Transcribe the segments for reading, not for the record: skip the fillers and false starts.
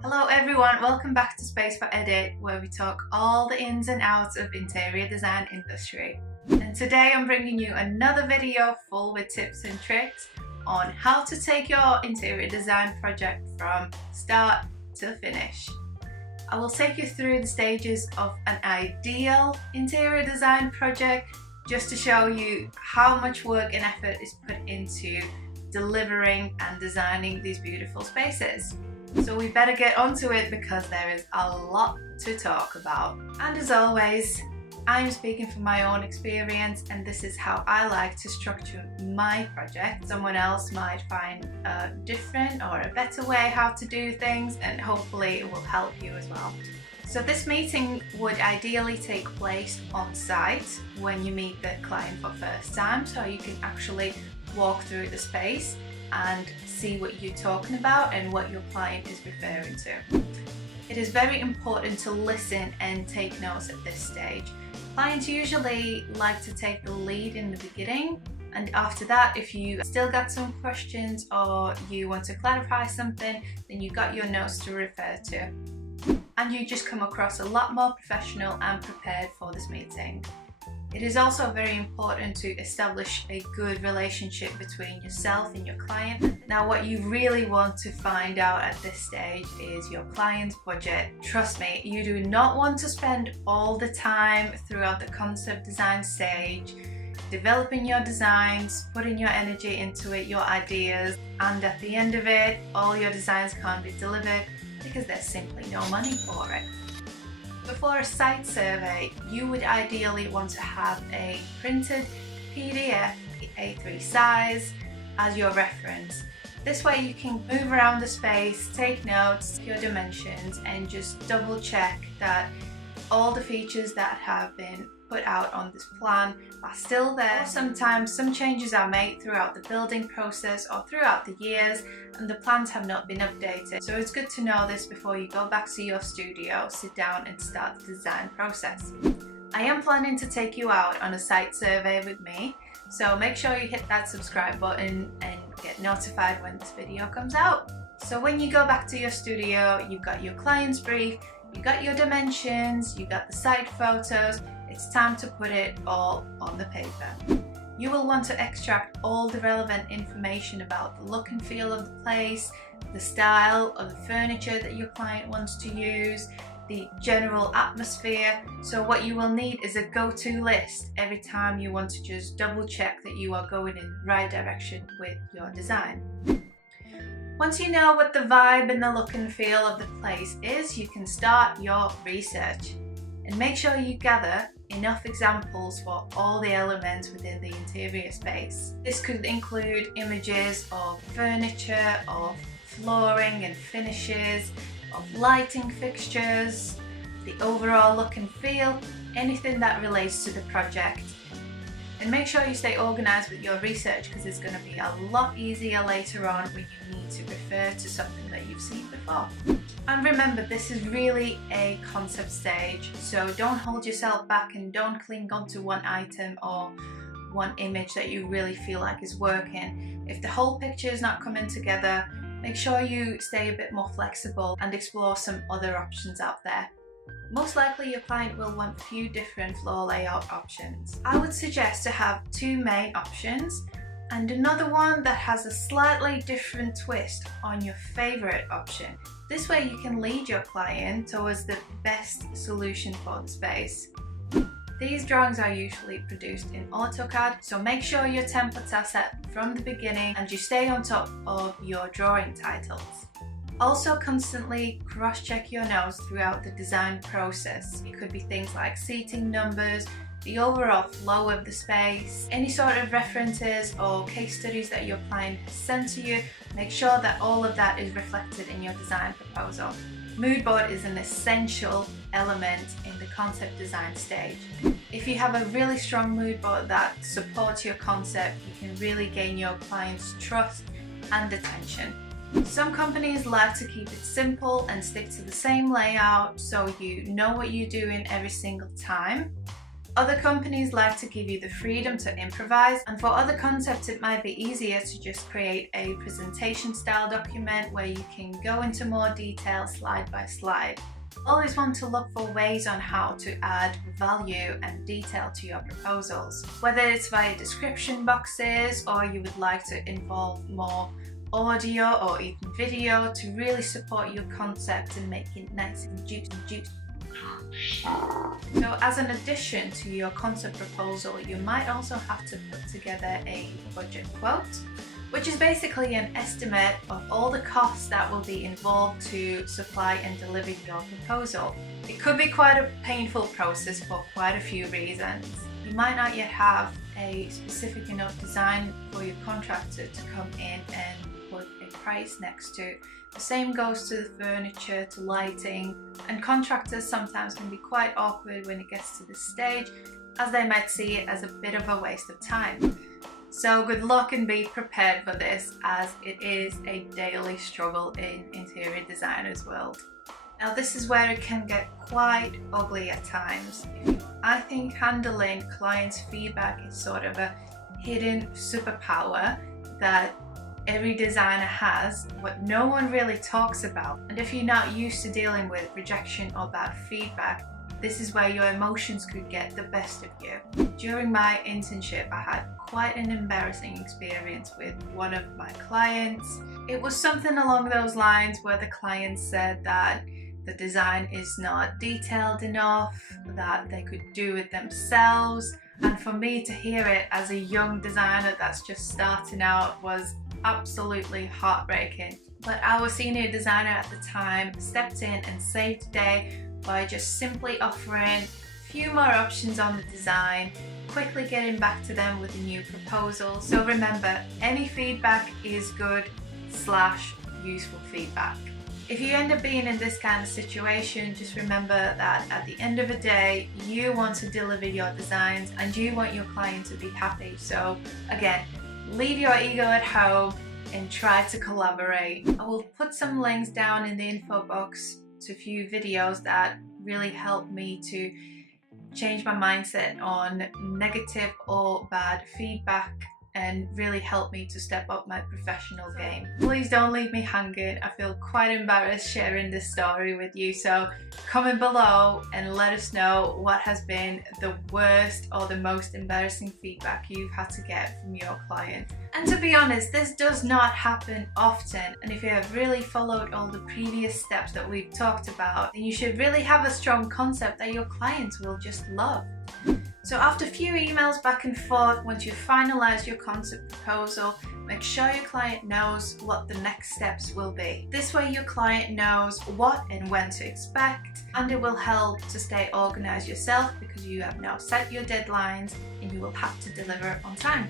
Hello everyone, welcome back to Space for Edit, where we talk all the ins and outs of interior design industry. And today I'm bringing you another video full with tips and tricks on how to take your interior design project from start to finish. I will take you through the stages of an ideal interior design project just to show you how much work and effort is put into delivering and designing these beautiful spaces. So we better get onto it because there is a lot to talk about. And as always, I am speaking from my own experience, and this is how I like to structure my project. Someone else might find a different or a better way how to do things, and hopefully it will help you as well. So this meeting would ideally take place on site when you meet the client for the first time, so you can actually walk through the space and see what you're talking about and what your client is referring to. It is very important to listen and take notes at this stage. Clients usually like to take the lead in the beginning, and after that, if you still got some questions or you want to clarify something, then you got your notes to refer to. And you just come across a lot more professional and prepared for this meeting. It is also very important to establish a good relationship between yourself and your client. Now, what you really want to find out at this stage is your client's budget. Trust me, you do not want to spend all the time throughout the concept design stage developing your designs, putting your energy into it, your ideas, and at the end of it, all your designs can't be delivered because there's simply no money for it. Before a site survey, you would ideally want to have a printed PDF A3 size as your reference. This way you can move around the space, take notes, your dimensions, and just double check that all the features that have been put out on this plan are still there. Sometimes some changes are made throughout the building process or throughout the years, and the plans have not been updated. So it's good to know this before you go back to your studio, sit down and start the design process. I am planning to take you out on a site survey with me, so make sure you hit that subscribe button and get notified when this video comes out. So when you go back to your studio, you've got your client's brief, you got your dimensions, you got the site photos. It's time to put it all on the paper. You will want to extract all the relevant information about the look and feel of the place, the style of the furniture that your client wants to use, the general atmosphere. So what you will need is a go-to list every time you want to just double check that you are going in the right direction with your design. Once you know what the vibe and the look and feel of the place is, you can start your research. And make sure you gather enough examples for all the elements within the interior space. This could include images of furniture, of flooring and finishes, of lighting fixtures, the overall look and feel, anything that relates to the project. And make sure you stay organized with your research, because it's going to be a lot easier later on when you need to refer to something that you've seen before. And remember, this is really a concept stage, so don't hold yourself back and don't cling on to one item or one image that you really feel like is working. If the whole picture is not coming together, make sure you stay a bit more flexible and explore some other options out there. Most likely your client will want a few different floor layout options. I would suggest to have two main options and another one that has a slightly different twist on your favorite option. This way you can lead your client towards the best solution for the space. These drawings are usually produced in AutoCAD, so make sure your templates are set from the beginning and you stay on top of your drawing titles. Also, constantly cross-check your notes throughout the design process. It could be things like seating numbers, the overall flow of the space, any sort of references or case studies that your client has sent to you. Make sure that all of that is reflected in your design proposal. Mood board is an essential element in the concept design stage. If you have a really strong mood board that supports your concept, you can really gain your client's trust and attention. Some companies like to keep it simple and stick to the same layout so you know what you're doing every single time. Other companies like to give you the freedom to improvise, and for other concepts it might be easier to just create a presentation style document where you can go into more detail slide by slide. Always want to look for ways on how to add value and detail to your proposals, whether it's via description boxes or you would like to involve more audio or even video to really support your concept and make it nice and juicy. So as an addition to your concept proposal, you might also have to put together a budget quote, which is basically an estimate of all the costs that will be involved to supply and deliver your proposal. It could be quite a painful process for quite a few reasons. You might not yet have a specific enough design for your contractor to come in and put a price next to. The same goes to the furniture, to lighting, and contractors sometimes can be quite awkward when it gets to this stage, as they might see it as a bit of a waste of time. So good luck and be prepared for this, as it is a daily struggle in interior designers' world. Now this is where it can get quite ugly at times. I think handling clients' feedback is sort of a hidden superpower that every designer has, but no one really talks about. And if you're not used to dealing with rejection or bad feedback, this is where your emotions could get the best of you. During my internship, I had quite an embarrassing experience with one of my clients. It was something along those lines where the client said that the design is not detailed enough, that they could do it themselves. And for me to hear it as a young designer that's just starting out was absolutely heartbreaking. But our senior designer at the time stepped in and saved the day by just simply offering a few more options on the design, quickly getting back to them with a new proposal. So remember, any feedback is good / useful feedback. If you end up being in this kind of situation, just remember that at the end of the day, you want to deliver your designs and you want your client to be happy. So again, leave your ego at home and try to collaborate. I will put some links down in the info box to a few videos that really helped me to change my mindset on negative or bad feedback and really helped me to step up my professional game. Please don't leave me hanging. I feel quite embarrassed sharing this story with you, so comment below and let us know what has been the worst or the most embarrassing feedback you've had to get from your client. And to be honest, this does not happen often, and if you have really followed all the previous steps that we've talked about, then you should really have a strong concept that your clients will just love. So after a few emails back and forth, once you've finalized your concept proposal, make sure your client knows what the next steps will be. This way your client knows what and when to expect, and it will help to stay organized yourself because you have now set your deadlines and you will have to deliver on time.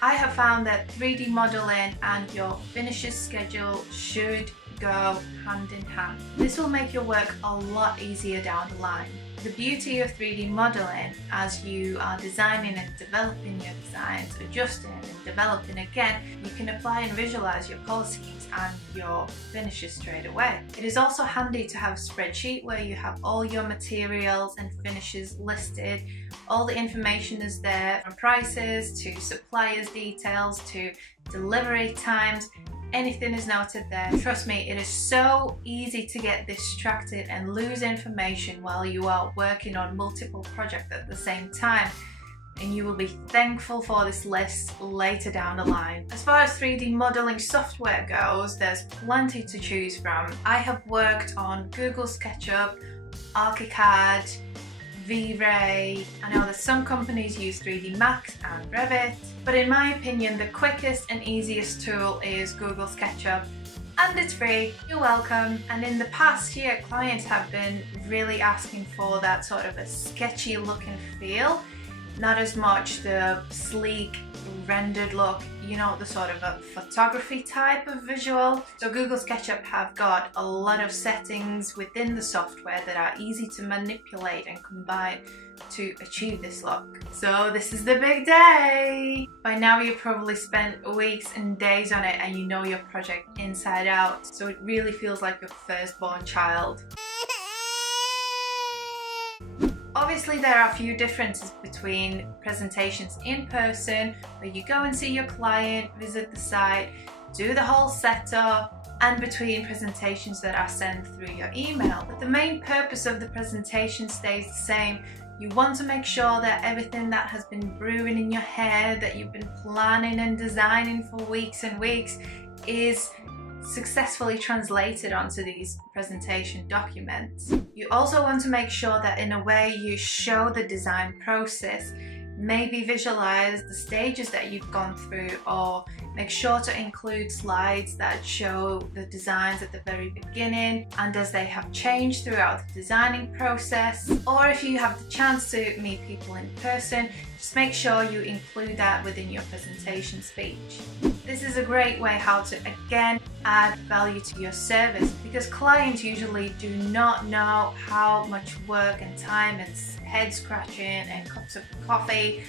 I have found that 3D modeling and your finishes schedule should go hand in hand. This will make your work a lot easier down the line. The beauty of 3D modeling, as you are designing and developing your designs, adjusting and developing again, you can apply and visualize your color schemes and your finishes straight away. It is also handy to have a spreadsheet where you have all your materials and finishes listed. All the information is there, from prices to suppliers details to delivery times. Anything is noted there. Trust me, it is so easy to get distracted and lose information while you are working on multiple projects at the same time, and you will be thankful for this list later down the line. As far as 3D modeling software goes, there's plenty to choose from. I have worked on Google SketchUp, ArchiCAD, V-Ray. I know that some companies use 3D Max and Revit, but in my opinion, the quickest and easiest tool is Google SketchUp, and it's free. You're welcome. And in the past year, clients have been really asking for that sort of a sketchy look and feel, not as much the sleek rendered look, you know, the sort of a photography type of visual. So Google SketchUp have got a lot of settings within the software that are easy to manipulate and combine to achieve this look. So this is the big day! By now you've probably spent weeks and days on it and you know your project inside out, so it really feels like your firstborn child. Obviously, there are a few differences between presentations in person, where you go and see your client, visit the site, do the whole setup, and between presentations that are sent through your email. But the main purpose of the presentation stays the same. You want to make sure that everything that has been brewing in your head, that you've been planning and designing for weeks and weeks, is successfully translated onto these presentation documents. You also want to make sure that in a way you show the design process, maybe visualize the stages that you've gone through, or make sure to include slides that show the designs at the very beginning and as they have changed throughout the designing process. Or if you have the chance to meet people in person, just make sure you include that within your presentation speech. This is a great way how to again add value to your service, because clients usually do not know how much work and time and head scratching and cups of coffee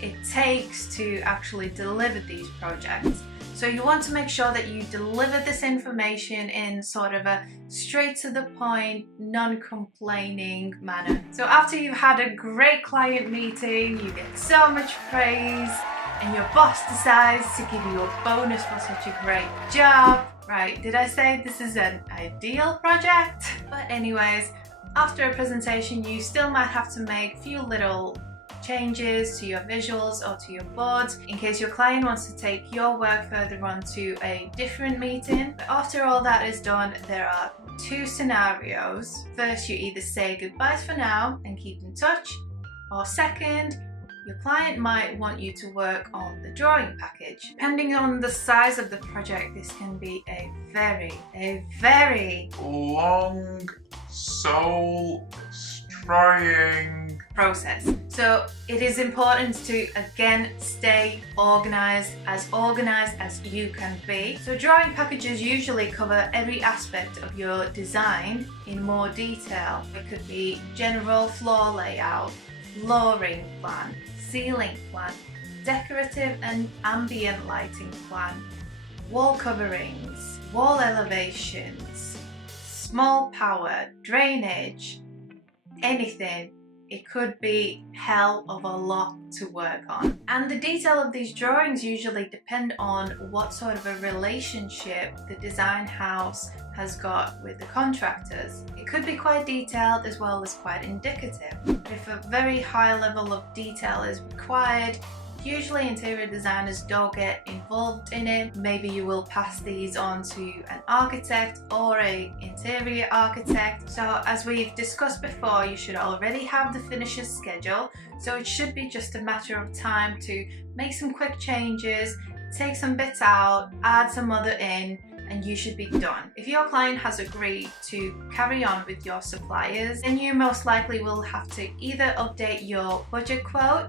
it takes to actually deliver these projects. So you want to make sure that you deliver this information in sort of a straight to the point, non-complaining manner. So after you've had a great client meeting, you get so much praise, and your boss decides to give you a bonus for such a great job. Right, did I say this is an ideal project? But anyways, after a presentation, you still might have to make a few little changes to your visuals or to your boards in case your client wants to take your work further on to a different meeting. But after all that is done, there are two scenarios. First, you either say goodbyes for now and keep in touch, or second, your client might want you to work on the drawing package. Depending on the size of the project, this can be a very long, soul-destroying process. So it is important to again stay organized as you can be. So drawing packages usually cover every aspect of your design in more detail. It could be general floor layout, flooring plan, ceiling plan, decorative and ambient lighting plan, wall coverings, wall elevations, small power, drainage, anything. It could be hell of a lot to work on. And the detail of these drawings usually depend on what sort of a relationship the design house has got with the contractors. It could be quite detailed as well as quite indicative. But if a very high level of detail is required, usually interior designers don't get involved in it. Maybe you will pass these on to an architect or an interior architect. So as we've discussed before, you should already have the finisher's schedule. So it should be just a matter of time to make some quick changes, take some bits out, add some other in, and you should be done. If your client has agreed to carry on with your suppliers, then you most likely will have to either update your budget quote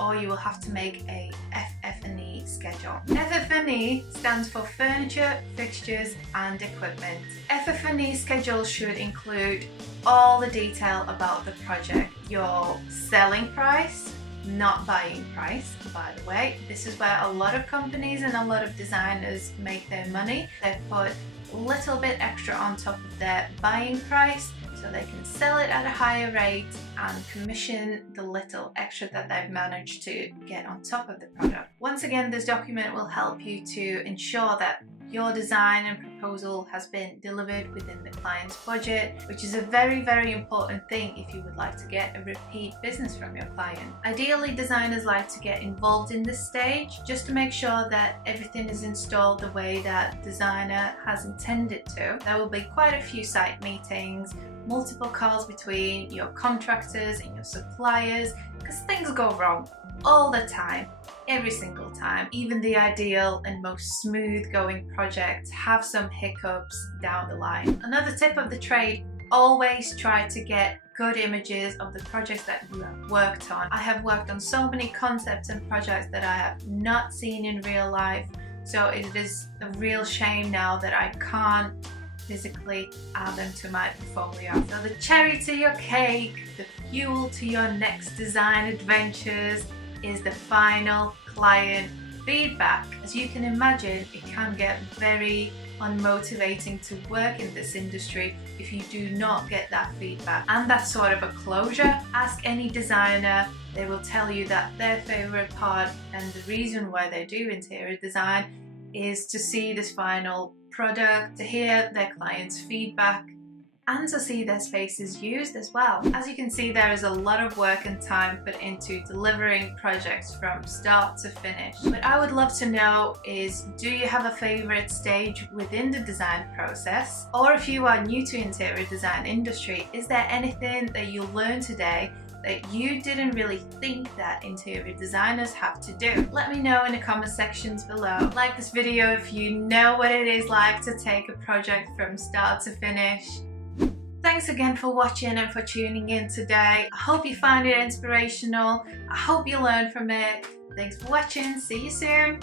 or you will have to make a FF&E schedule. FF&E stands for furniture, fixtures and equipment. FF&E schedule should include all the detail about the project. Your selling price, not buying price, by the way. This is where a lot of companies and a lot of designers make their money. They put a little bit extra on top of their buying price so they can sell it at a higher rate and commission the little extra that they've managed to get on top of the product. Once again, this document will help you to ensure that your design and proposal has been delivered within the client's budget, which is a very important thing if you would like to get a repeat business from your client. Ideally, designers like to get involved in this stage just to make sure that everything is installed the way that designer has intended to. There will be quite a few site meetings, multiple calls between your contractors and your suppliers, because things go wrong all the time, every single time. Even the ideal and most smooth going projects have some hiccups down the line. Another tip of the trade, always try to get good images of the projects that you have worked on. I have worked on so many concepts and projects that I have not seen in real life, so it is a real shame now that I can't physically add them to my portfolio. So the cherry to your cake, the fuel to your next design adventures is the final client feedback. As you can imagine, it can get very on motivating to work in this industry if you do not get that feedback and that sort of a closure. Ask any designer, they will tell you that their favorite part and the reason why they do interior design is to see this final product, to hear their clients' feedback, and to see their spaces used as well. As you can see, there is a lot of work and time put into delivering projects from start to finish. What I would love to know is, do you have a favorite stage within the design process? Or if you are new to interior design industry, is there anything that you learned today that you didn't really think that interior designers have to do? Let me know in the comment sections below. Like this video if you know what it is like to take a project from start to finish. Thanks again for watching and for tuning in today. I hope you find it inspirational. I hope you learned from it. Thanks for watching. See you soon.